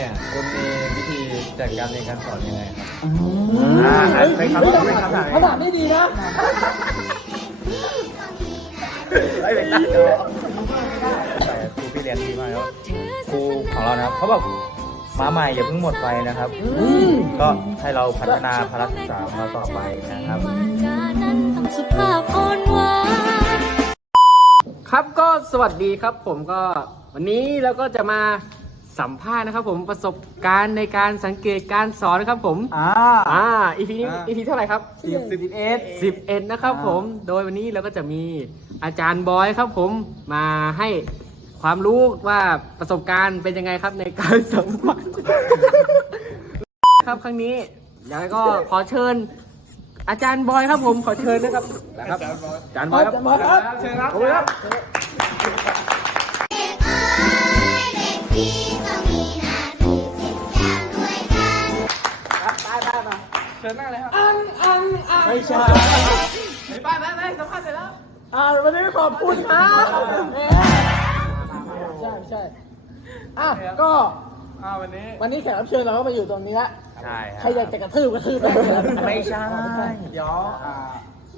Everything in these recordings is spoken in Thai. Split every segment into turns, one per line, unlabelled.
เนี่ย คุณมีวิธีจัดการเรียนการสอนยังไงครับ
อ่า
อ่าเป็นคำถามเป็นคำถาม
คำถามนี่ดีนะ
ไม่เป็นไรแต่ครูพี่เลี้ยงดีมากแล้วครูของเรานะครับเขาบอกมาใหม่อย่าเพิ่งหมดไฟนะครับ ก็ให้เราพัฒนาพละศึกษาของเราต่อไปนะครับ
สุภาพอ่อนหวาน
ครับก็สวัสดีครับผมก็วันนี้เราก็จะมา สัมภาษณ์นะครับผมประสบการณ์ในการสังเกตการสอนนะครับผม
อ่า
อ่าอีพีนี้
อ่า
อีพีเท่าไหร่ครับ
สิบสิบเอ็ด
สิบเอ็ดนะครับผม โดยวันนี้เราก็จะมีอาจารย์บอยครับผมมาให้ความรู้ว่าประสบการณ์เป็นยังไงครับในการสัมภาษณ์ ครับครั้งนี้แล้วก็ขอเชิญ อาจารย์บอยครับผมขอเชิญนะครับนะครับ อาจารย์บอยครับอาจารย์บอยครับ เชิญครับครับไม่ใช่ ไปไปไปสัมภาษณ์เสร็จแล้ว อ่าวันนี้ขอบคุณครับใช่ใช่อะก็
อ่าวันนี้
วันนี้แขกรับเชิญเราก็มาอยู่ตรงนี้ละ
ใช่ค
ใค
รั
ร
บ
อยากจะกระทืบกระทืบได้
ไม่ใช่
เดี๋ยวอ่า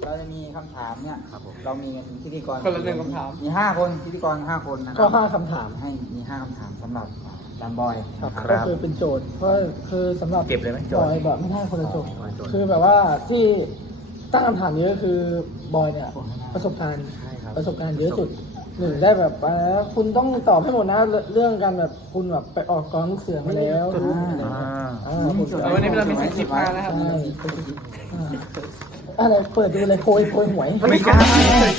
เราจะมีคำถามเนี่ยเรามีพิธีกร
คนละหนึ่งคำถาม
มีห้าคนพิธีกรห้าคนนะค
ก็
รับ
ห้าคำถาม
ให้มีห้าคำถามสำหรับอา จารย์บอย
ครับ
นะ
ก็คือเป็นโจทย์เพราะคือสำหรับ
เก็บเลยไหมโจ
บ
ท
อย
ย์
แบบไม่ใช่คนละโจทย์
คนละโจทย์
คือแบบว่าที่ตั้งคำถามนี้ก็คือบอยเนี่ยประสบการณ์
ใช่ครับ
ประสบการณ์เยอะสุดหนึ่งได้แบบว่าคุณต้องตอบให้หมดนะเรื่องการแบบคุณแบบไปออกกองลูกเสือมาแล้ว
อ่า
อ่าคุณ
วันนี้เรามีสิบสิบห้านะครับ
ใช่อ่าอะไรเปิดดูเลยโพยโพยหวย
ไม่ใช่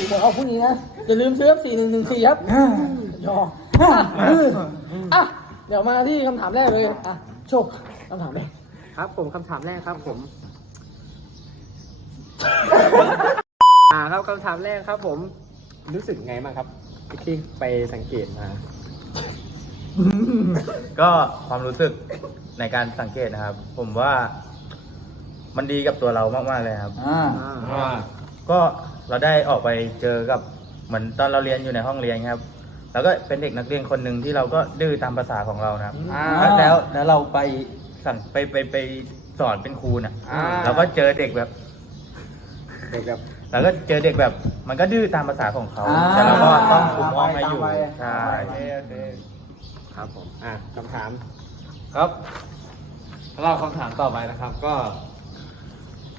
เดี๋ยวเอาพรุ่งนี้นะ อย่าลืมซื้อสี่หนึ่งหนึ่งสี่ครับยออะ เดี๋ยวมาที่คำถามแรกเลยอะโชคคำถามแรกครับผมคำถามแรกครับผม อ่าครับคำถามแรกครับ ผม รู้สึกไงบ้างครับที่ไปสังเกตมา
ก็ความรู้สึกในการสังเกตนะครับ ผมว่ามันดีกับตัวเรามากๆเลยครับ
อ่า
อ่า
ก็เราได้ออกไปเจอกับเหมือนตอนเราเรียนอยู่ในห้องเรียนครับ แล้วก็เป็นเด็กนักเรียนคนหนึ่งที่เราก็ดื้อตามภาษาของเรานะครับ
อ่า
แล้วแล้วเราไปสั่งไปไปไปสอนเป็นครูน่ะ
อ่า
เราก็เจอเด็กแบบ
เด็กแบบ
เราก็เจอเด็กแบบ มันก็ดื้อตามภาษาของเขา
อ่า
แต่เราก็ต้องคุมอ้อมให้อยู่
ตามวัย
ใช่
ครับผม อะคำถาม
ครับเราคำถามต่อไปนะครับ ก็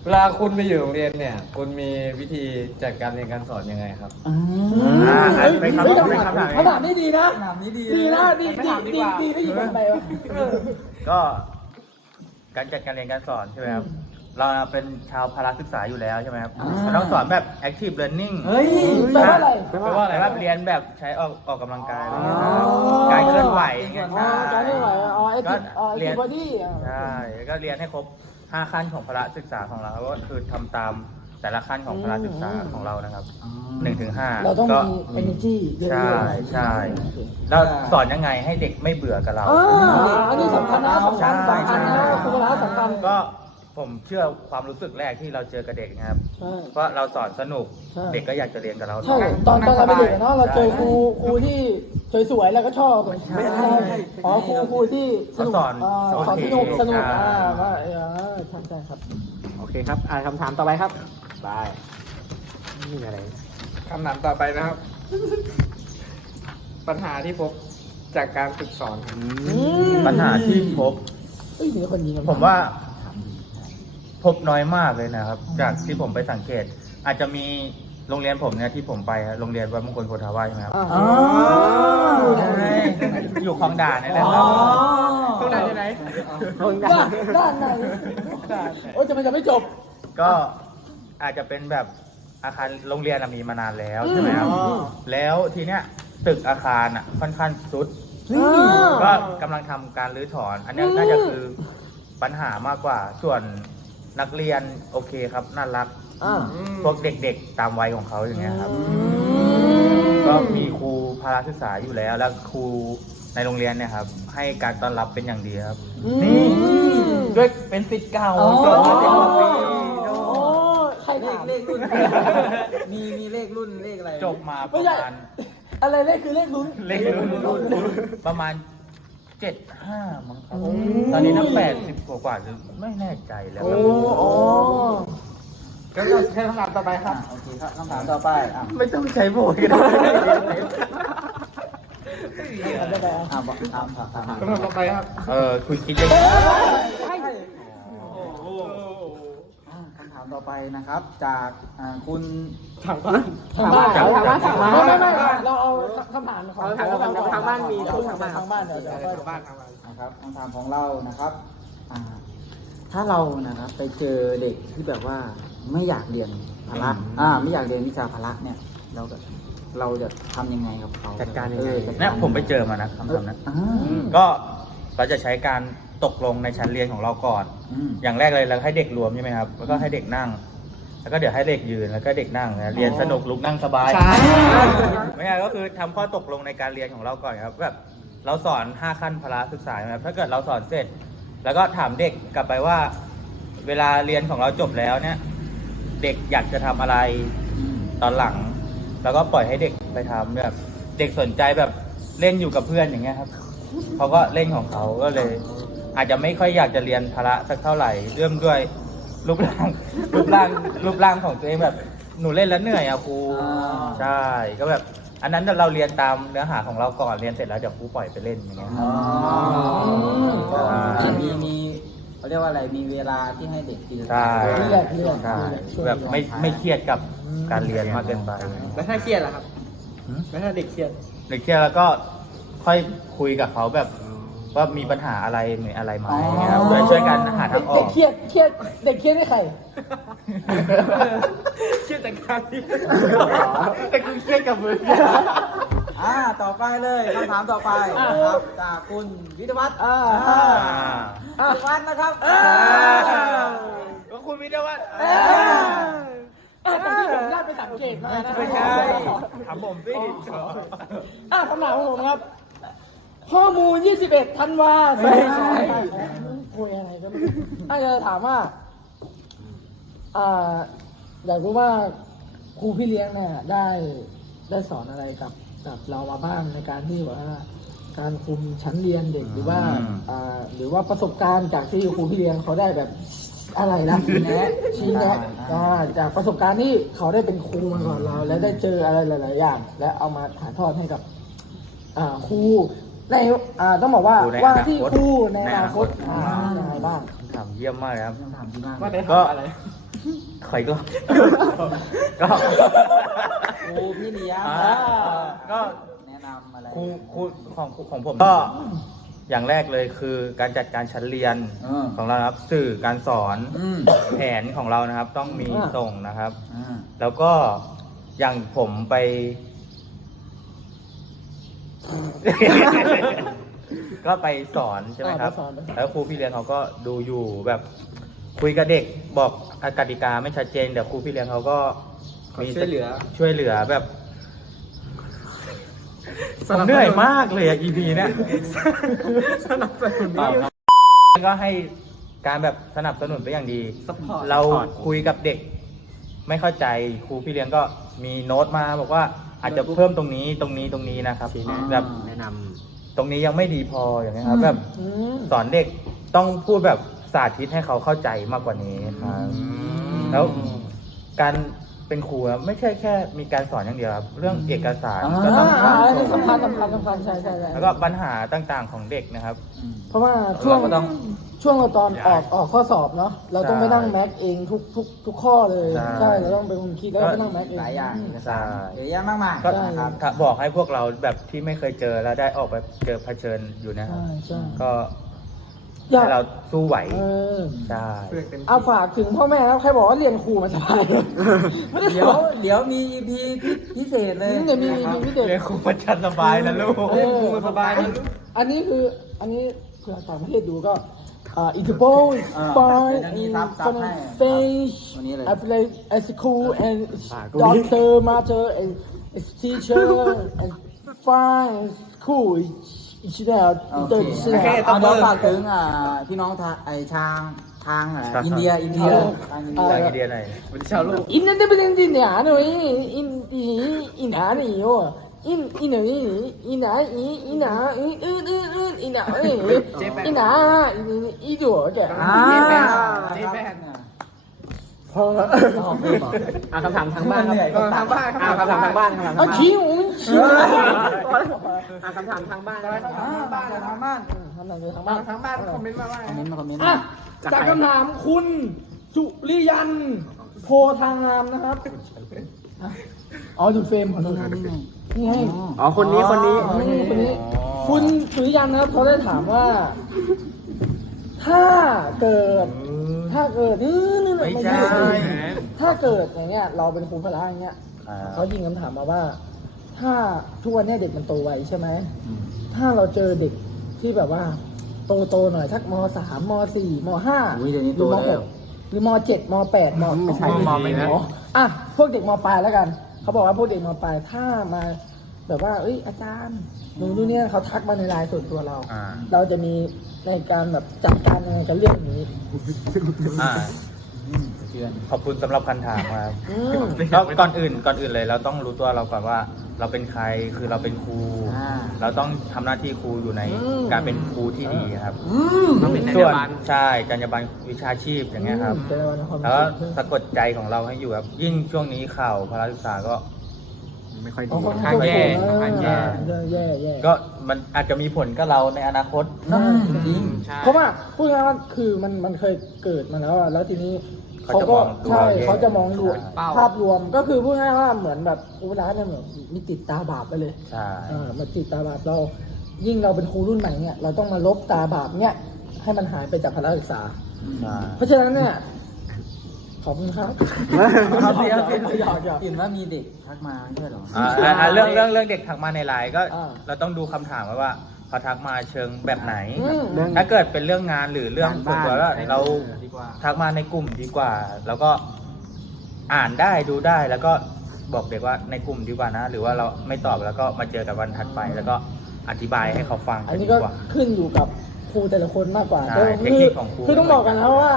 เวลาคุณไปอยู่โรงเรียนเนี่ย คุณมีวิธีจัดการเรียนการสอนยังไงครับ
อ่าเป็นคำ
เฮ้ย
เป็นคำถาม
คำถามนี่ดีนะ
คำถามนี้ดี
ดีนะดี
ไม่
ดี
ถามดี
ดี
กว่า
ดีที่อยู่ทำไมวะเออ
ก็การจัดการเรียนการสอนใช่ไหมครับ เราเป็นชาวพละศึกษาอยู่แล้วใช่ไหมครับเราต้องสอนแบบ active learning
เฮ้ย
แปลว่าอะไร
แปลว่าอะไรครับเรียนแบบใช้ออกออกกำลังกายอะไรอย่างเงี้ยครับ
อ๋อ
การเคลื่อนไหวอย่างเงี้ย
อ๋อการเรียกว่าอ๋อไอ้
ก็
ที่อ๋อไอ้
เรียน
ที่บอดี้อะ
ใช่แล้วก็เรียนให้ครบ 5ขั้นของพละศึกษาของเราก็คือทำตามแต่ละขั้นของพละศึกษาของเรานะครับหนึ่งถึงห้า
เราต้อง
ก็
มี energy เยอะๆ
ใช่ใช่ แล้วสอนยังไงให้เด็กไม่เบื่อกับเรา
อ่าอันนี้สำคัญนะสำคัญ
ใช่
สำคัญนะ
ใช่
คุณพละสำคัญ
ก็ ผมเชื่อความรู้สึกแรกที่เราเจอกับเด็กนะครับ
ใช่
เพราะเราสอนสนุก
ใช่
เด็กก็อยากจะเรียนกับเรา
ใช่
ด้วย
ตอนตอนเราเป็นเด็กอะเนาะเราเจอครูครูที่สวยๆแล้วก็ชอบอ๋อครูครูที่สนุก
สอน
อ่า
สอน
สอนสนุก
เก่ง
สนุก
ใช่
อ่าว่าเออใช่ใช่ครับ โอเคครับ อ่าคำถามต่อไปครับบายนี่อะไร
คำถามต่อไปนะครับ ปัญหาที่พบจากการฝึกสอนครับ
ปัญหาที่พบ
เอ้ยมีคนยิงกัน
ผมว่า พบน้อยมากเลยนะครับ จากที่ผมไปสังเกต อาจจะมีโรงเรียนผมเนี่ยที่ผมไปครับโรงเรียนวัดมงคลโพธาวาสใช่ไหมครับ
อ่า
อ๋อ
ใช่อยู่คลองด่านนี่แหละครับ
ตรงไหนที่ไหนตรงด้านด้านไหนโอ้ยจะมันจะไม่จบ
ก็อาจจะเป็นแบบอาคารโรงเรียนอะมีมานานแล้วใช่ไหมครับ
อืม
แล้วทีเนี้ยตึกอาคารอะค่อนข้างซุด ก็กำลังทำการรื้อถอน อันเนี้ยน่าจะคือปัญหามากกว่าส่วน นักเรียนโอเคครับน่ารัก
อ่า
พวกเด็กๆตามวัยของเขาอย่างเงี้ยครับ ก็มีครูพาราศึกษาอยู่แล้ว แล้วครูในโรงเรียนเนี่ยครับให้การต้อนรับเป็นอย่างดีครับ นี่ด้วยเป็นสิทธิ์เก่า
อ๋อ
จบมาสิบกว่าปี
โอ้ใคร
เล
ถา
ข
ม
เลขรุ่น มีมีเลขรุ่นเลขอะไร
จบมาป
ไม่
ระ
ใช่
มาณ
อะไรเลขคือเลขลุ้น
เลขรุ่นประมาณ จ็ดห้ามั้งครับ ตอนนี้นับแปดสิบกว่าๆหรือไม่แน่ใจแล้วครับ
โอ้
ก็จะแค่คำถามต่อไปครับโอเคครับคำถามต่อไปอะ
ไม่ต้องใช้โบยก็ได้
อะบอกถามถามถาม
คำถามต่อไปครับ
เออคุณคิดยังไง
อะคำถาม ต่อไปนะครับ จากอ่าคุณ
ทางบ้านทางบ้านทางบ้านทางบ้าน
ไม่ไม่ไม่เราเอาคำถามของ
ทางบ้านทางบ้านมีทุกทางบ้าน
ทางบ้านเดี๋ยวเดี๋ยวค่อย
ทางบ้านทางบ้าน
นะครับคำถามของเรานะครับอ่าถ้าเรานะครับไปเจอเด็กที่แบบว่าไม่อยากเรียนพละอ่าไม่อยากเรียนวิชาพละเนี่ยเราก็เราจะทำยังไงกับเขา
จัดการยังไง
เออจัด
เนี่ย
การ
ผมไปเจอมานะคำถามนั้น
อ่า
ก็เราจะใช้การ ตกลงในชั้นเรียนของเราก่อน
อืม
อย่างแรกเลยเราให้เด็กรวมใช่ไหมครับ แล้วก็ให้เด็กนั่ง แล้วก็เดี๋ยวให้เด็กยืน แล้วก็เด็กนั่งนะเรียนสนุกลุกนั่งสบาย
ใช่
ไม่ใช่ก็คือทำข้อตกลงในการเรียนของเราก่อนครับแบบเราสอน 5 ขั้นพละศึกษาใช่ไหมครับถ้าเกิดเราสอนเสร็จ แล้วก็ถามเด็กกลับไปว่า เวลาเรียนของเราจบแล้วเนี่ย เด็กอยากจะทำอะไร
อืม
ตอนหลัง แล้วก็ปล่อยให้เด็กไปทำแบบเด็กสนใจแบบเล่นอยู่กับเพื่อนอย่างเงี้ยครับเขาก็เล่นของเขาก็เลย อาจจะไม่ค่อยอยากจะเรียนพละสักเท่าไหร่เริ่มด้วยรูปร่าง รูปร่างรูปร่างของตัวเองแบบหนูเล่นแล้วเหนื่อยอะครูใช่ก็แบบ อันนั้นเราเรียนตามเนื้อหาของเราก่อนเรียนเสร็จแล้วเดี๋ยวครูปล่อยไปเล่นอย่างเงี้ยครับ
อ๋อ
ใช่
มีมีเขาเรียกว่าอะไรมีเวลาที่ให้เด็กกิน
ใช่
เรียกเรียก
ใช่แบบไม่ไม่เครียดกับการเรียนมากเกินไป
แล้วถ้าเครียดล่ะครับ
หืม
แล้วถ้าเด็กเครียด
เด็กเครียดแล้วก็ค่อยคุยกับเขาแบบ ว่ามีปัญหาอะไรมีอะไรไหมอย่างเงี้ยครับช่วยช่วยกันหาทางออ
เด็ก
ก
เครียดเครียดเด็กเครียดให้ใคร
เครียดจากการที่
แต่กูเครียดกับมึง
อ่าต่อไปเลยคำถามต่อไปนะครับจากคุณวิทยวัฒน์
อ่า
อ่าวิทยวัฒน์นะครับ
ก็คุณวิทยาวัฒน์
อ่าตอนที่ผมได้ไปสังเกตมานะ
ไม่ใช่ถามผมสิ
อ่าคำถามของผมนะครับ ข้อมูล 21 ธันวาไม่ใช่คุยอะไรก็ไม่รู้อาจจะถามว่าอ่าอยากรู้ว่าครูพี่เลี้ยงเนี่ยได้ได้สอนอะไรกับกับเรามาบ้างในการที่ว่า การคุมชั้นเรียนเด็กหรือว่าอ่าหรือว่าประสบการณ์จากที่ครูพี่เลี้ยงเขาได้แบบอะไรนะชี้แนะชี้แนะอ่าจากประสบการณ์ที่เขาได้เป็นครูมาก่อนเรา และได้เจออะไรหลาย ๆ อย่าง และเอามาถ่ายทอดให้กับอ่าครู ในอ่าต้องบอกว่าว่าที่ครูในอนาคตอ่ายังไงบ้าง
ถามเยี่ยมมากเลยครับ
คำถามดีมาก
ว่าได้
ก็
ทำอะไร
ขอยก็ ก็
ครูพี่เลี้ยง
อ่าก็
แนะนำอะไร
ครูครูของครูของผมก็อย่างแรกเลยคือการจัดการชั้นเรียน
เออ
ของเรานะครับสื่อการสอน
อืม
แผนของเรานะครับ ต้องมี
อ่า
ส่งนะครับ
อ่า
แล้วก็อย่างผมไป ก็ไปสอนใช่ไหมครับ
อ่าไปสอนไปสอน
แล้วครูพี่เลี้ยงเขาก็ดูอยู่แบบคุยกับเด็กบอกกติกาไม่ชัดเจนเดี๋ยวครูพี่เลี้ยงเขาก็
มีช่วยเหลือ
ช่วยเหลือแบบผมเหนื่อยมากเลยอะ EP เนี่ย
สนับสนุน
เปล่าครับก็ให้การแบบสนับสนุนไปนอย่างดี
Support
เราคุยกับเด็ก ไม่เข้าใจครูพี่เลี้ยงก็มีโน้ตมาบอกว่า อาจจะเพิ่มตรงนี้ตรงนี้ตรงนี้นะครับ
ชี้แนะ
แบบ
แนะน
ตรงนี้ยังไม่ดีพออย่างนี้ยครับ แบบ
อืม
สอนเด็กต้องพูดแบบสาธิตให้เขาเข้าใจมากกว่านี้ครับำแล้วการเป็นครูครับไม่ใช่แค่มีการสอนอย่างเดียวครับเรื่องเอกสารก็ต้อง
อ่าอันนี้
ทำ
สำคัญสำคัญสำคัญใช่ใช่ใช่
แล้วก็ปัญหาต่างๆของเด็กนะครับ
อืม
เพราะว่าช่วง
เราก็ต้อง
ช่วงเราตอนออกออกข้อสอบเนาะเราต้อง
ใช่
ไปนั่งแม็กเองทุกทุกทุกข้อเลย
ใช่
ใช่เราต้องเป็นคนคิดแล้วก็ไปนั่งแม็กเอง
หลายอย่างเอก
ใช่
สารเยอะแยะมากมาย
ก็
นะครับ
ถ้าบอกให้พวกเราแบบที่ไม่เคยเจอแล้วได้ออกไปเจอเผชิญอยู่เนะครับ
ใช่ใช่
ก็
อยาก
ให้เราสู้ไหว
เออ
ใช่
เพื่อนเป็น
เอาฝากถึงพ่อแม่แล้วใครบอกว่าเรียนครูมาสบายไม่ได้
เดี๋ยว เดี๋ยวมี EP พิเศษเลย
เดี๋ยวมี
นะครับ
มีพิเศษ
เรียนครูมันชันสบายนะลูก
เออ
สบายนะ
อันนี้คืออันนี้เผื่อต่างประเทศดูก็ อ่าอินเตอร์โบล
อ่า
บอย
เดี๋ยวจะมี
อิน
ซับซั
ฟ
บให้
เฟช
วันนี้เลย
I play at school and
อ่ากูมี
doctor mother and teacher and fine school อีกชิ้นแล้ว
โอ
อินเตอร์
เค
ชิ้น
โอเค
แล้ว
เอาเดี๋ยวฝากถึงอ่าพี่น้องทางไอทางทางอะ
ครับ
อินเดียอินเดียทางอินเดีย
จากอินเดียหน่อย
วันนี้ชาวโลก
อินเดียเป็นอินเดียหนู อินอินอินหาหนีโอ้อีอีหนาอีอีหนาอีอีหนาอีอืดอืดอืดอีหนาอีอีหนาอีอีดัวแก
อ่า
เจ๊แป้ง
พอแล้ว
อ่าคำถามทางบ้านครับ
เหนื่อยกับ
ทางบ้านอ่าคำถามทางบ้านคำถาม
เอา
ทางบ้าน
คิ้วคิ้ว
อ่าคำถามทางบ้านครับ
อ่าบ้านทางบ้าน
ทำหนังสือทางบ้าน
ทางบ้านคอมเมนต์มาว่า
คอมเมนต์มาคอมเมนต์
อะ
มา
จากคำถามคุณสุริยันโพธางามนะครับอ๋อหยุดเฟรมขอโทษ
นี่ไง
นี่ให้
อ๋อคนนี้คนนี้
อ๋อนี่คนนี้ คุณสุริยันนะครับเขาได้ถามว่า ถ้าเกิด ถ้าเกิดนี่นี่
ไม่
ไม่
ใช่
ใช่ ถ้าเกิดอย่างเงี้ย เราเป็นครูพละอย่างเงี้ย
อ่า
เขายิงคำถามมาว่า ถ้าทุกวันเนี้ยเด็กมันโตไวใช่ไหมถ้าเราเจอเด็กที่แบบว่า โตโตๆหน่อยสักมสามมสี่มห้า
อุ้ยเดี๋ยวนี้
ห
โต
รือม
แล้
ห
ว
กหรือมเจ็ดมแปดม
ไม่ใช่
ม
ไม่ใช่
อ๋ออะพวกเด็กมปลายแล้วกัน เขาบอกว่าพวกเด็กมปลายถ้ามาแบบว่า เอ้ยอาจารย์หนูนู่นเนี่ยเขาทักมาในไลน์ส่วนตัวเรา
อ่า
เราจะมีในการแบบจัดการยังไงกับเรื่องนี้
อ่า
อืมเตือน
ขอบคุณสำหรับคำถามครับ
อืม
ก็ก่อนอื่นก่อนอื่นเลยเราต้องรู้ตัวเราก่อนว่า เราเป็นใครคือเราเป็นครู
อ่า
เราต้องทำหน้าที่ครูอยู่ใน
อืม
การเป็นครูที่ดีครับ
อืม
ต้องเป็นจรร
ส่
ยา
วน
บรรณ
ใช่จรรยาบรรณวิชาชีพอย่างเงี้ยครับ
อืมเป็นวันความ
แล้วก็
จริง
สะกดใจของเราให้อยู่ครับยิ่งช่วงนี้ข่าวพละศึกษาก็
ไม่ค่อย
อ๋
ดี
อ
ค่อนข้างแย่
เอ
ค่อน
อ
ข้างแย่
แย่ แย่แย่
ก็มันอาจจะมีผลกับเราในอนาคต
ใช่
จริง
ใช่
เพราะว่าพูดง่ายๆว่าคือมันมันเคยเกิดมาแล้วอะแล้วทีนี้
เขา
เขา
จะ
ก็
มองดู
ใช่
เราแย่
เขาจะมองดู
ใช่
ภาพรวมก็คือพูดง่ายๆว่าเหมือนแบบครูร้านเนี่ยเหมือนมีติดตาบาปไปเลย
ใช่
เออมาติดตาบาปเรายิ่งเราเป็นครูรุ่นใหม่เนี่ยเราต้องมาลบตาบาปเนี่ยให้มันหายไปจากพละศึกษา
ใช่
เพราะฉะนั้นเนี่ยขอบคุณครับ
ครับ
หยอกหยอกหยอก
เห็นว่ามีเด็กทักมาใช่เหรอ
อ่าอ่าอ่าเรื่องเรื่องเรื่องเด็กทักมาในไลน์ก็
อ่า
เราต้องดูคำถามไว้ว่า เขาทักมาเชิงแบบไหน
อืม
เรื่อง
ถ้าเกิดเป็นเรื่องงานหรือเรื่องส่วนตัวแล้วเรา
ดีกว่า
ทักมาในกลุ่มดีกว่า แล้วก็อ่านได้ดูได้แล้วก็บอกเด็กว่าในกลุ่มดีกว่านะ หรือว่าเราไม่ตอบแล้วก็มาเจอกันวันถัดไป แล้วก็อธิบายให้เขาฟัง
อัน
จะ
นี้
ดี
ก็
กว่า
ขึ้นอยู่กับครูแต่ละคนมากกว่า
ใช่
แต่
เทคนิคของครู
คือต้องบอกกันนะว่า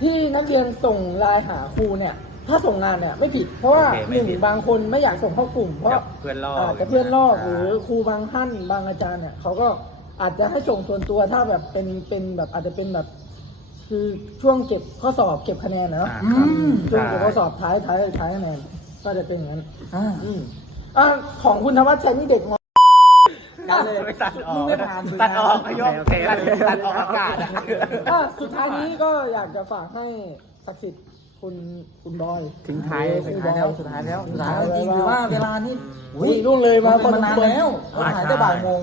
ที่นักเรียนส่งไลน์หาครูเนี่ย ถ้าส่งงานเนี่ยไม่ผิด เพราะว่า
โอเค
ห
ไม่
นึ่ง
ผิด
บางคนไม่อยากส่งเข้ากลุ่ม เพราะ
จะเพื่อนลอกา
จะเพื่อนลอก
ใช่
หรือครูบางท่านบางอาจารย์เนี่ยเขาก็อาจจะให้ส่งส่วนตัวถ้าแบบเป็นเป็นแบบอาจจะเป็นแบบ คือช่วงเก็บข้อสอบเก็บคะแนนนะเนาะ
อ่าครับ
ช่วงเก็บ
ใช่
ข้อสอบท้ายท้ายท้ายคะแนนก็จะเป็นอย่างนั้น
อ่า
อืมอ่าของคุณธวัชชัยนี่เด็กม
ได้เลย
ตัดออก
มึงไม่ผ่าน
ตัดออกนายก
โอเคโอเค
ตัดออกอากาศอะ
อะสุดท้ายนี้ก็อยากจะฝากให้ศักดิ์สิทธิ์ คุณคุณบอย
ทิ้งท้าย
เออ
สุ
คุ
ด
ณบ
ท้าย
อย
แล้วสุดท้ายแล้วสุดท้ายแล้วจริงๆคือว่าเวลานี่
อุ้ยล่วงเลยมา
มันมานานแล้วเราหายแต่บ่ายโมง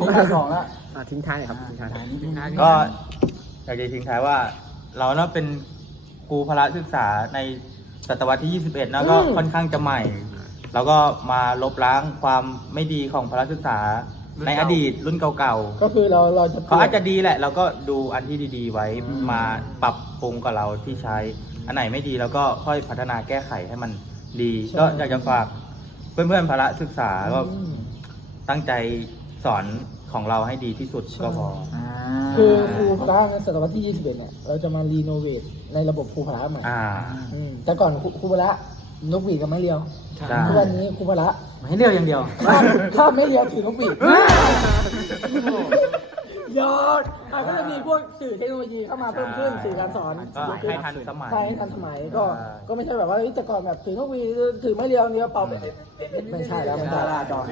นี่บ่ายสองแล้ว
อ่าทิ้งท้ายหน่อยครับทิ้งท้าย
ทิ้งท้ายนิดนึง
ก็อยากจะทิ้งท้ายว่า เราเนาะเป็นครูพละศึกษาในศตวรรษที่ 21นะก็ค่อนข้างจะใหม่ แล้วก็มาลบล้างความไม่ดีของพละศึกษา ในอดีตรุ่นเก่า
ก็คือเราเราจะ
ๆเขาอาจจะดีแหละ เราก็ดูอันที่ดีๆ ไว้มาปรับปรุงกับเราที่ใช้ อันไหนไม่ดีเราก็ค่อยพัฒนาแก้ไขให้มันดี ก็อยากจะฝากเพื่อนๆพละศึกษาก็
อืม
ตั้งใจสอนของเราให้ดีที่สุดก็พอ
อ่า
คือครูพระในศตวรรษที่ 21 เนี่ย เราจะมารีโนเวทในระบบครูพระใหม่
อ่า
อืมแต่ก่อนครูครูพระนกหวีดกับไม้เรียว
ใช่
ทุกวันนี้ครูพระ
ไม่เรียวอย่างเดียว
ถ้าถ้าไม่เรียวถือนกหวีด ยอดอะก็จะมีพวกสื่อเทคโนโลยีเข้ามาเพิ่มขึ้นสื่อการสอน
ก็ให้ทันสมัย
ใช่ให้ทันสมัยก็
ใช่
ก็ไม่ใช่แบบว่าเฮ้ยแต่ก่อนแบบถือนกหวีดถือไม้เรียวเนี้ยเป่าไปไม่ใช่แล้วมัน
ดาราจร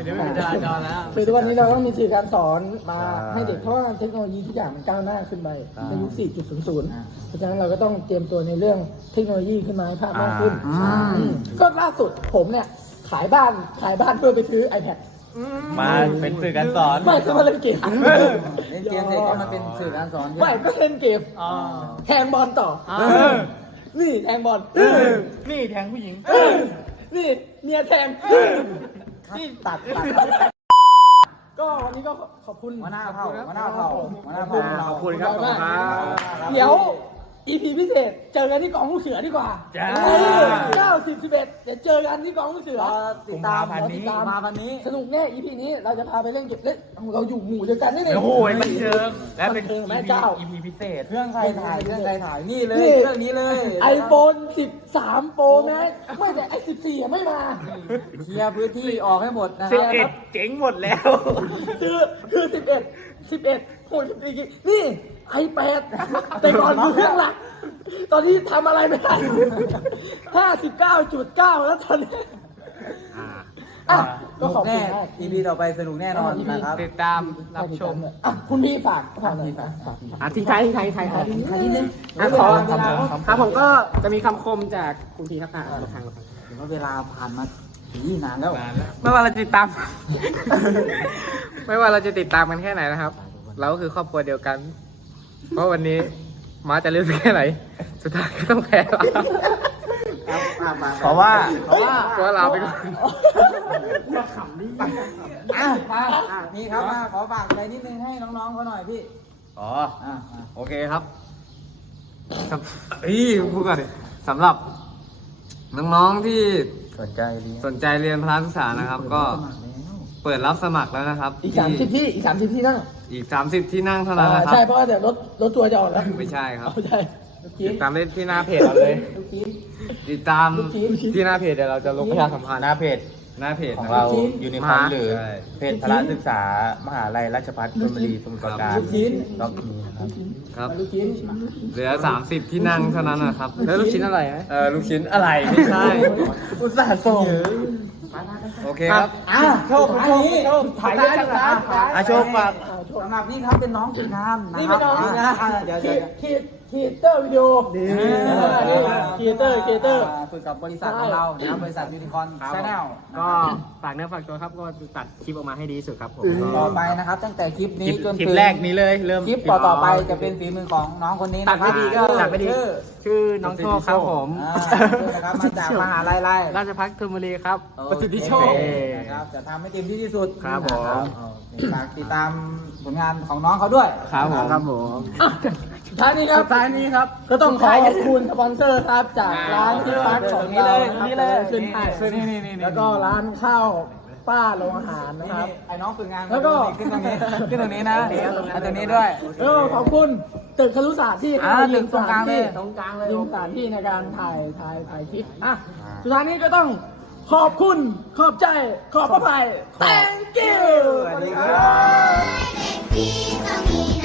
คือทุกวันนี้เราต้องมีสื่อการสอนมา
ใช่
ให้เด็กเพราะว่าเทคโนโลยีทุกอย่างมันก้าวหน้าขึ้นไป
ใช่
ในยุค
อ่า
4.00 เพราะฉะนั้นเราก็ต้องเตรียมตัวในเรื่องเทคโนโลยีขึ้นมาให้ภาพมากขึ้น
อ่า
อืมก็ล่าสุดผมเนี่ยขายบ้านขายบ้านเพื่อไปซื้อ iPad
มาเป็นสื่อการสอน
ไม่ก็มาเล่นเกม
เล่นเกมเสร็จก็มาเป็นสื่อการสอน
ไม่ก็เล่นเกมแทงบอลต่ออ
เออ
นี่แทงบอล
นี่แทงผู้หญิง
นี่เมียแทง
นี่ตัดตัด
ก็วันนี้ก็ขอบคุณ
หัวหน้าเผ่าหัวหน้าเผ่าหัวหน้าเผ่า
ขอบคุณครับขอบคุณครับ
เดี๋ยว EP พิเศษ เจอกันที่กองลูกเสือดีกว่า
จ้า
เก้าสิบสิบเอ็ดเดี๋ยวเจอกันที่กองลูกเสือ
รอติดตาม
กุมภาพันธ์นี้
ติดตามมาพันนี้
สนุกแน่ EP นี้เราจะพาไปเล่นเก็บเล่นเราอยู่หมู่เดียวกันนี่นี่
โอ้โหบันเทิงและเป็น
บันเทิงแม่
EP
เจ้า
EP พิเศษ
เครื่องใครถ่ายเครื่องใครถ่ายนี่เลย
นี่
เครื่องนี้เลย
ไอโฟน13 Pro Max ไม่แต่ไอ14ไม่มา
เคลียร์พื้นที่ออกให้หมดนะค
สิบ
รับ
เอ็ดเจ๋งหมดแล้ว
คือคือสิบเอ็ดสิบเอ็ดโหดจริงๆนี่ไอแปดแต่ก่อนอยู่เครื่องหลัก ตอนนี้ทำอะไรไม่ได้ห้าสิบเก้าจุดเก้าแล้วตอนนี้
อ่า
อะ
ส
ก็
นุ
ขอบ
ก
คุ
แน่
ณมาก
EP ต่อไปสนุกแน่นอนนะครับ
ติดตามรับชม
อะคุณพี่ฝากฝากพี่ฝากฝาก
อะทิ้งท้ายทิ้งท้ายทิ้งท้ายครับ
อันนี้นึง
อะขอครับผมก็จะมีคำคมจากคุณพีครับอะมาทางมาทาง
เห็นว่าเวลาผ่านมาอีนานแล้ว
ไม่ว่าเราจะติดตาม ไม่ว่าเราจะติดตามกันแค่ไหนนะครับ เราก็คือครอบครัวเดียวกัน เพราะวันนี้ม้าจะเล่นแค่ไหน สุดท้ายก็ต้องแพ้เรา
เพราะว่า
เพราะว่า
ก็ลาไปก่อน
อะมาอะนี่ครับมาขอฝากอะไรนิดนึงให้น้องๆเขาหน่อยพี่
อ๋อ
อะมา
โอเคครับสำเฮ้ยพูดก่อนดิสำหรับน้องๆที่
สนใจดี
สนใจเรียนพละศึกษานะครับ ก็เปิดรับสมัครแล้วนะครับ
อีกสามสิบที่อีกสามสิบที่นั่ง
อีก30ที่นั่งเท่านั้นนะครั
ใช่
บ
เพราะว่าเดี๋ยวรถรถทัวร์จะออกแล้ว
ไม่ใช่ครับ
เอาใช่
ติดตามได้ที่หน้าเพจเราเลย ติดตามที่หน้าเพจเดี๋ยวเราจะลงประชาสัมพันธ์
หน้าเพจ
หน้าเพจ
ของ
นะค
เรา
บ
ยูนิคอร์นหรือ
ใช่
เพจพละศึกษามหาลัยราชภัฏธนบุรีสมุทรปราการ
ลูกชิ้น
ก็มีนะครับ
ครับ
ลูกชิ้น
เหลือ 30 ที่นั่งเท่านั้นนะครับ
แล้วลูกชิ้นอะไรไหม
เออลูกชิ้นอะไรไม่ใช่
อุตส่าห์ส่ง
โอเคครับ
อะโชคท้ายนี้
ถ่ายด้วยกันนะ
อาโชคฝาก
สำหรับนี่ครับเป็นน้องฝึกงานนะ
นี่
ครั
เป็นน้อง
อะอะเดี๋ยว
คี
เดี๋ยว
คีคีเตอร์วิดีโอคีเตอร์คีเตอร์า
ฝึกกับบริษัทของเรานะครับบริษัทยูนิคอนชาแนล
ก็ฝากเนื้อฝากตัวครับก็ตัดคลิปออกมาให้ดีที่สุดครับผม
ต่อไปนะครับ ตั้งแต่คลิป
ค
นี้
ลิป
จน
คลิป
ถึง
แรกนี้เลย เริ่ม
คลิปต่อต่อๆไปจะเป็นฝีมือของน้องคนนี้
ตัด
นะครั
ไม่
บ
ดีก็ตัดไม่ดี
ชื่อ
ชื่อน้องโชคครับผม
อ่าชื่อนะครับมาจากมหาลัยอะไร
ราชพัฒธนบุรีครับ ประสิทธิโชค
โอเคนะครับจะทำให้เต็มที่ที่สุด
ครับผม
นะฝากติดตามผลงานของน้องเขาด้วย
ครับผมครับผม
สุด ท้ายนี้ครับ
สุดท้ายนี้ครับ
ก็ต้องขอขอบคุณสปอนเซอร์ครับจากร้านที่พักของเรานะครับ
นี่เลย
ขึ้นให้
นี่นี่นี่
แล้วก็ร้านข้าวป้าโรงอาหารนะครับ
ไอ้น้องฝึกงาน
แล้วก็
ขึ้นตรงนี้ขึ้นตรงนี้นะเอาตรงนี้ด้วย
แล้วก็ขอบคุณตึกครุศาสตร์ที่
อ่า
ให้
ตึกตรงกลางเลย
ตรงกลางเลยยิงสถานที่ในการถ่ายถ่ายถ่ายคลิปอะสุดท้ายนี้ก็ต้องขอบคุณ ขอบใจ ขอบพระภัย thank you
สวัสดีครับ
ที่ต้องมี